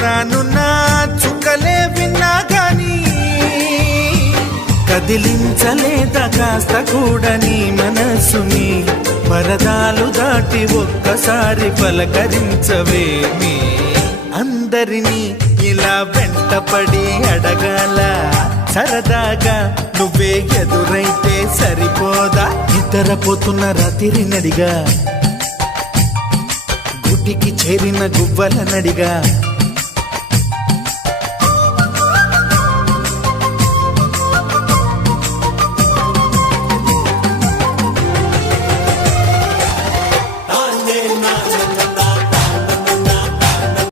రానున్న చుక్కలే విన్నా గాని కదిలించలేదా కాస్త కూడా నీ మనసుని పరదాలు దాటి ఒక్కసారి పలకరించవేమి అందరినీ ఇలా వెంటపడి అడగాల సరదాగా నువ్వే ఎదురైతే సరిపోదా నిద్రపోతున్న రాత్రి నడిగా గుటికి చేరిన గువ్వల నడిగా